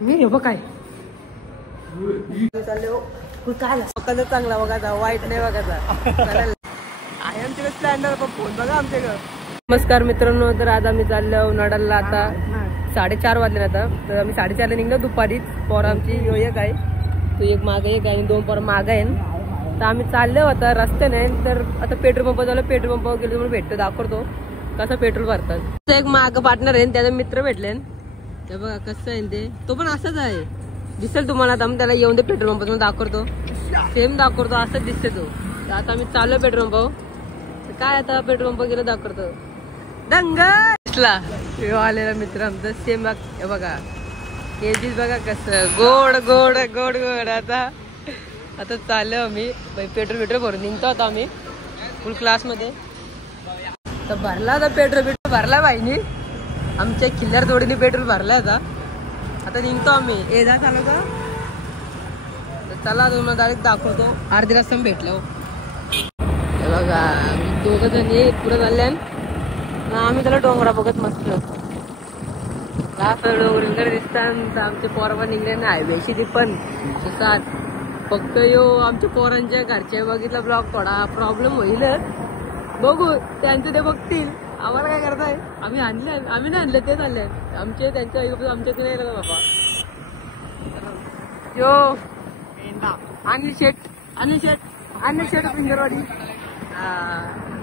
मी हे बघ काय काय बघायचा चांगला बघायचा वाईट नाही बघायचा आहे आमच्याकडे स्प्लेंडर पण फोन बघा आमच्याकडे. नमस्कार मित्रांनो, तर आज आम्ही चाललो नडालला. आता 4:30 वाजले आता. तर आम्ही 4:30ला निघलो दुपारीच. पोरं आमची एक आहे, तो एक माग एक आहे आणि 2 पोरं माग आहे. तर आम्ही चाललो आता रस्त्याने. तर आता पेट्रोल पंप झालं, पेट्रोल पंपावर गेलो म्हणून भेटतो, दाखवतो कसं पेट्रोल भरतात. एक माग पार्टनर आहे, त्याचा मित्र भेटले. ते बघा कसं आहे ते, तो पण असाच आहे, दिसेल तुम्हाला. आता त्याला येऊन दे पेट्रोल पंपात दाखवतो, सेम दाखवतो, असंच दिसते तो. तर आता आम्ही चाललो पेट्रोल पंपावर. काय आता पेट्रोल पंप गेलो दाखवतो दंगला आलेला मित्र आमचा सेम. हे बघा केजीस बघा कसं गोड गोड गोड गोड. आता चाललो आम्ही पेट्रोल भरून निघतो आता आम्ही फुल क्लास मध्ये. तर भरला आता पेट्रोल भरला बाईनी, आमच्या किल्ल्यार जोडीने पेट्रोल भरलाय. आता निघतो आम्ही. एदा चालू का चला तुम्हाला डायरेक्ट दाखवतो. अर्धी रस्ता भेटलो बघा. दोघं जण ये पुढे चालले, आम्ही त्याला डोंगरा बघत मस्त डोंगर दिसतात. आमचे पोरं निघले ना हायवेशी ती पण सात. फक्त यो आमच्या पोरांच्या घरच्या बघितला ब्लॉग थोडा प्रॉब्लेम होईल, बघू त्यांचं ते बघतील. आम्हाला काय करताय, आम्ही नाही आणले, ते चालले आमचे. त्यांच्या आमच्या नाही गेलं बाबा. यो अनिल शेठ पिंजरवाडी.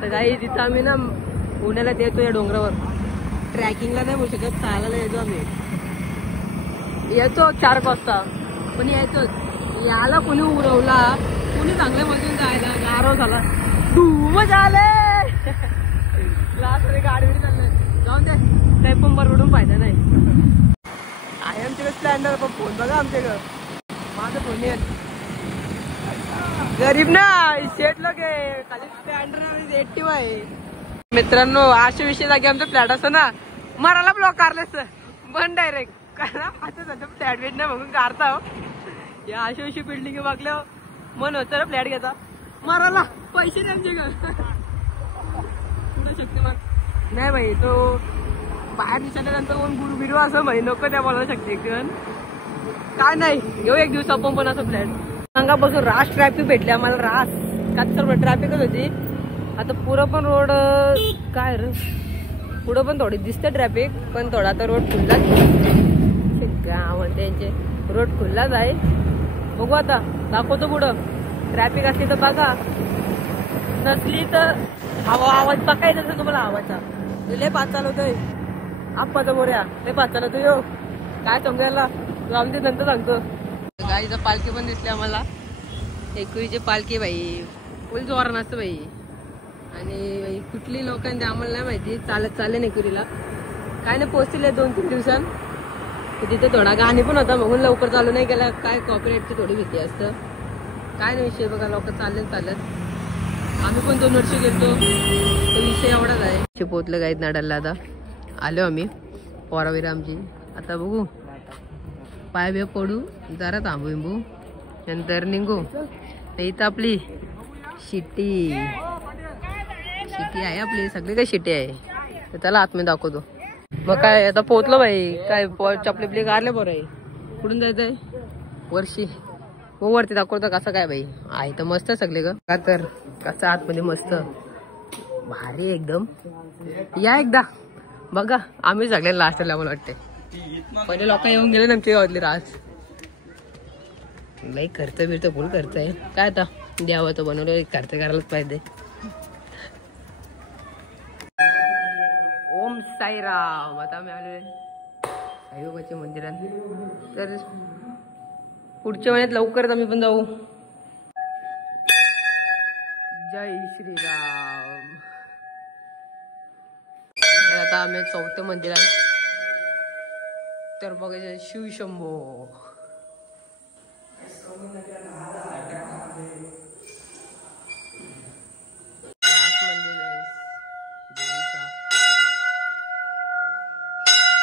तर काही तिथं आम्ही ना पुण्याला येतो या डोंगरावर. ट्रॅकिंगला नाही बोलू शकत, चालायला येतो आम्ही. येतो 4 वाजता पण यायचोच. याला कोणी उरवला, कोणी चांगल्या मधून जायला गारव झाला, धूम झाले क्लासमध्ये गाडीवर चाललंय. जाऊन दे, काही पण बरबडून फायदा नाही. आहे आमच्याकडे स्प्लेंडर पण फोन बघा आमच्याकडं. माझं फोन येत गरीब ना शेट लोक आहे, खाली स्प्लेंडर 80 आहे. मित्रांनो अशा विषय जागी आमचा फ्लॅट असतो ना, मराला ब्लॉक कारलेस बंद डायरेक्ट कारण फ्लॅट भेट नाही बघून काढता. या अशा विषयी बिल्डिंग बघल्या मन होतं ना फ्लॅट घेता. मराला पैसे त्यांचे कुठं शकते मग नाही भाई. तो बाहेर दिसल्यानंतर कोण गुरु बिरू असं भाई नको त्या बोलायला शकते. काय नाही घेऊ एक दिवस आपण पण असं फ्लॅट. सांगापासून रास ट्रॅफिक भेटले आम्हाला. रास कातर ट्रॅफिकच होती. आता पुढं पण रोड काय रे, पुढं पण थोडी दिसते ट्रॅफिक, पण थोडा तर रोड खुल्लाच गाव त्यांचे. रोड खुल्लाच आहे. बघू आता दाखवतो पुढं. ट्रॅफिक असली तर बघा, नसली तर आवाज बघायचा असेल तुम्हाला. आवाजचा लय पाच चालवतोय आप्पाचा मोऱ्या, लय पाच चालवतोय. यो काय समजायला जाऊन ते नंतर सांगतो. गाडीचा पालखी पण दिसली आम्हाला. एकवीची पालखी बाई फुल जोर नसतं बाई. आणि कुठली लोकांनी आम्हाला नाही माहिती. चालत चालले नेकुरीला काय नाही पोहोचतील 2-3 दिवसांत. तिथे थोडा गाणी पण होता म्हणून लवकर चालू नाही गेला. काय कॉपीराईटची थोडी भीती असतं. काय नाही विषय बघा, लोक चालत आम्ही पण 2 वर्ष गेलो. तो विषय एवढाच आहे. पोहोचलं गाईत नाडाला. आता आलो आम्ही पोरावीर आमची. आता बघू पाय बे पडू, जरा थांबू बिंबू, नंतर निघू. इथं आपली शिट्टी आहे आपली, सगळी काही शिट्टी आहे. तर त्याला आतमध्ये दाखवतो. मग काय आता पोहोचलो बाई. काय चपली प्ली कारले बरं आहे. कुठून जायचंय वर्षी वरती दाखवतो कसं काय बाई. आहे तर मस्त सगळे ग. का तर कसं आतमध्ये मस्त भारी एकदम. या एकदा बघा. आम्ही सगळ्यांना लास्ट मला वाटते. पहिले लोक येऊन गेले आमच्या गावातली रास. लई खर्च बिर्च फुल खर्च आहे. काय आता द्यावं तर बनवलं, खर्च करायलाच पाहिजे. ओम साईराम. आता आम्ही आलोय साईबाबाच्या मंदिरात. तर पुढच्या महिन्यात लवकरच आम्ही पण जाऊ. जय श्रीराम. आता आम्ही 4थं मंदिर आहे. तर बघायचं शिवशंभो.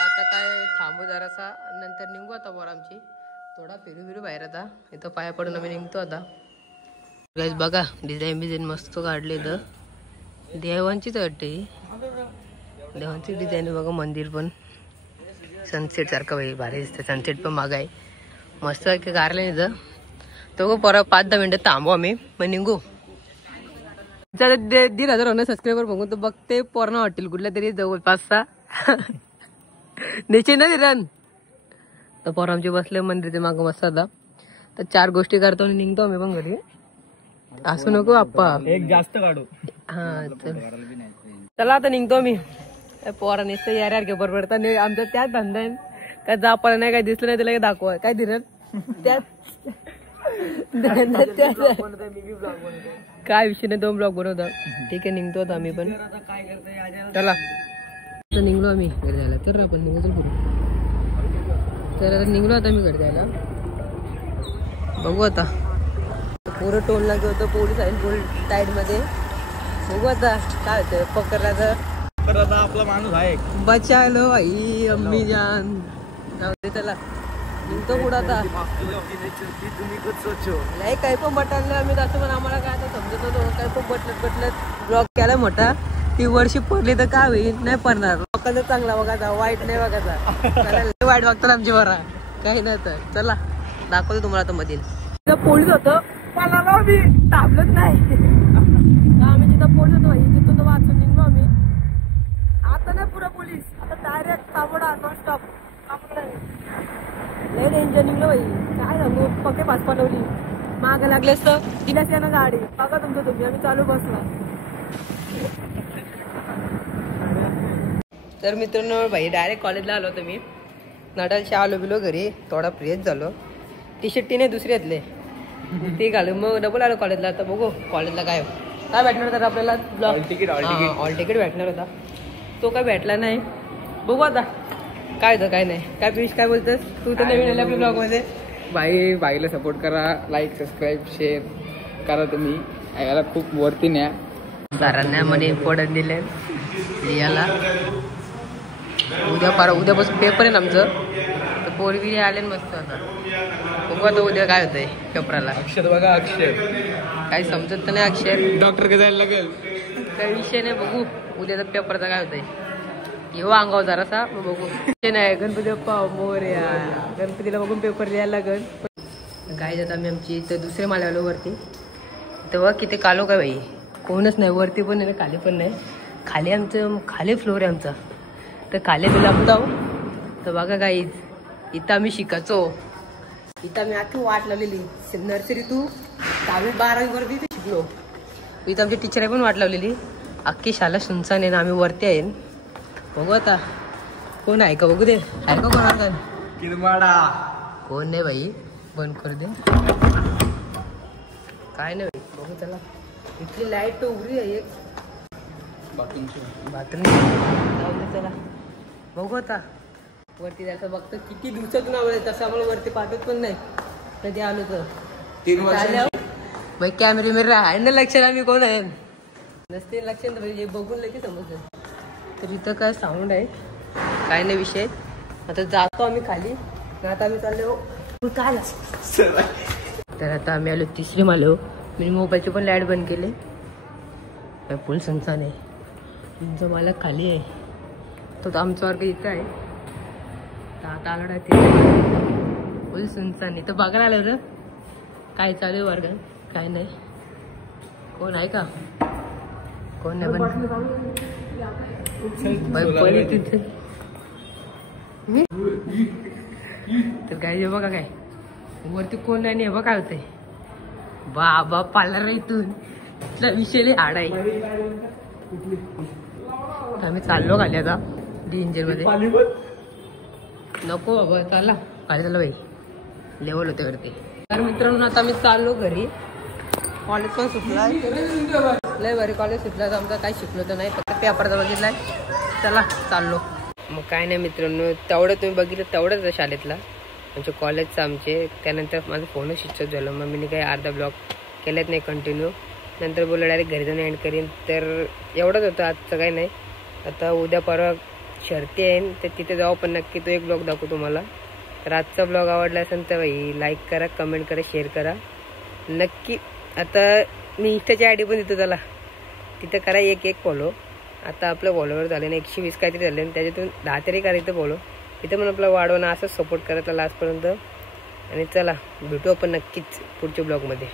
आता काय थांबू जरासा, नंतर निघू आता वर आमची. थोडा फिरू बाहेर. आता इथं पाया पडून आम्ही निघतो आता. गाईस बघा डिझाईन मस्त काढले. इथं देवांचीच वाटते, देवांची डिझाईन बघा. मंदिर पण सनसेट सारखं भाई भारी दिसतं. सनसेट पण माग आहे मस्त गारलं इथं. तो परत 5-10 मिनिटं थांबू आम्ही मग निघू. 1,500 होणं सबस्क्रायबर बघून तर बघते पोरणा हॉटेल कुठल्या तरी जवळपासचा निश्चित ना रन तर पोर आमचे बसले मंदिरचे माग मस्त आता. तर 4 गोष्टी करतो आणि निघतो आम्ही पण घरी. असू नको आप्पा एक जास्त काढू. हा चला आता निघतो मी. पोरा नुसतं यार घे बरोबर तर आमचा त्याच धंदा आहे का जापाला नाही काय दिसलं नाही त्याला दाखवा काय दिलं त्याच काय विषय नाही. 2 ब्लॉग बनवतो. ठीक आहे निघतो आता आम्ही पण. चला निघलो आम्ही घरी जायला. तर आपण निघतो तर आता निघलो आता मी घरी जायला. बघू आता पुरं टोल लागलं होतं पोलीस आहे फुल टाईट मध्ये. बघू आता काय होतं पकडला तर आता आपला माणूस आहे बचालो आई अम्मी जान. जाऊ दे त्याला निघतो पुढं आता. नाही काही पण बटन आम्ही जातो पण आम्हाला काय आता समजत होतो काही पण बटलत ब्लॉग केला मोठा. ती वर्षी पडली तर काय होईल नाही पडणार. लोकांचा चांगला बघायचा वाईट नाही बघायचा. वाईट बघतात आमची बरा काही नाही. तर चला दाखवतो तुम्हाला आता मधील पोलीस होतं मला थांबलंच नाही. आम्ही तिथं पोलीस होतो तिथून तर वाचून निघलो आम्ही. आता नाही पुरा पोलीस आता डायरेक्ट ताबडा नॉन स्टॉप. लय डेंजर निघलो भाई काय सांगू. पक्के पास बनवली मागं लागलेस तर दिल्यास ना गाडी बघा तुमचं तुम्ही. आम्ही चालू बसलो. तर मित्रांनो भाई डायरेक्ट कॉलेजला आलो होतो मी. नटालशी आलो बिलो घरी थोडा फ्रेश झालो. टी शर्ट टी नाही दुसरी घेतले ते घालून मग डबल आलो कॉलेजला. आता बघू कॉलेजला काय भेटणार होता आपल्याला. ऑल तिकीट भेटणार होता तो काय भेटला नाही. बघू आता काय होतं काय नाही. काय पियुष काय बोलतोस तू तर नवीन आला आपल्या ब्लॉग मध्ये. बाईला सपोर्ट करा. लाईक सबस्क्राईब शेअर करा. तुम्ही याला खूप वरती न्या. सरांना म्हणे इम्पॉर्टंट दिले लिहायला. उद्यापासून पेपर आहे ना आमचं. तर पोरगी आले मस्त आता. बघू आता उद्या काय होतंय पेपराला. अक्षर बघा अक्षर काही समजत तर नाही. अक्षर डॉक्टर का जायला लागेल काही विषय नाही. बघू उद्याचा पेपरचा काय होतंय. येऊ अंगावर जरासा मग बघू. नाही गणपती बाप्पा मोरया. गणपतीला बघून पेपर लिहायला लागल. काय जात आम्ही आमची तर दुसरे माले आलो वरती. तेव्हा किती कालो काय भाई कोणच नाही. वरती पण नाही खाली पण नाही. खाली आमचं खाली फ्लोर आहे आमचा. तर खाली बिल आमचा तर बघा काही इथं आम्ही शिकायचो. इथं आम्ही आखी वाट लावलेली नर्सरी टू 10वी 12वी वरती शिकलो. इथं आमची टीचर पण वाट लावलेली. अख्खी शाळा सुनसान आहे ना आम्ही वरती आहे. बघू आता कोण आहे का बघू दे. आहे का कोण कोण नाही भाई बंद करू दे. काय नाही बघू त्याला. इथली लाईट तर उघडी आहे एक बाथरूम जाऊ दे त्याला. बघू आता वरती जायचं बघतो किती दिवसातून आवडेल. तसं आम्हाला वरती पाठवत पण नाही कधी आलो तर. 3 वर्ष भाई कॅमेरे मेरे आहे ना लक्षात आम्ही कोण आहे नसते लक्षात म्हणजे बघून लगेच समजलं. तर इथं काय साऊंड आहे काय नाही विषय. आता जातो आम्ही खाली. आता आम्ही चाललो काय तर आता आम्ही आलो 3री मालो. मी मोबाईलचे पण लाईट बंद केले. फुल संसार आहे. तुमचा मालक खाली आहे तो आमचा वर्ग इथं आहे. तर आता आलो तिथे फुल संसार नाही. तर बघायला आलं होतं काय चालू आहे वर्गात काय नाही. कोण आहे का कोण नाही पण तिथे तर काय बघा काय वरती कोण नाही. बघा काय होतंय बाबा पार्लर इथून विषय हाड आहे. आम्ही चाललो खाली आता इंजिन मध्ये. नको बाबा चालला खाली चालला भाई लेवल होते वरती. तर मित्रांनो आता आम्ही चाललो घरी. कॉलेज पण सुटलाय लय भारी कॉलेज सुटला. तर आमचा काही शिकलो तर नाही फक्त पेपरचा बघितलाय. चला चाललो मग. काय नाही मित्रांनो तेवढं तुम्ही बघितलं तेवढंच शाळेतला आमच्या कॉलेजचं आमचे. त्यानंतर माझं फोनच स्विच ऑफ झालं. मग मी काही अर्धा ब्लॉग केलेच नाही कंटिन्यू. नंतर बोललं डायरेक्ट घरी जाऊन एंड करीन. तर एवढंच होतं आजचं काही नाही. आता उद्या परवा शर्ती आहे तर तिथे जाऊ पण नक्की तो एक ब्लॉग दाखवू तुम्हाला. तर आजचा ब्लॉग आवडला असेल तर भाई लाईक करा कमेंट करा शेअर करा नक्की. आता मी इंस्टाची आय डी पण देतो त्याला तिथं करा एक फॉलो. आता आपलं फॉलोवर झाले ना 120 काहीतरी झाले. त्याच्यातून 10 तरी करायचं फॉलो. इथं पण आपला वाढवणं असंच सपोर्ट करायचा लास्टपर्यंत. आणि चला भेटू आपण नक्कीच पुढच्या ब्लॉगमध्ये.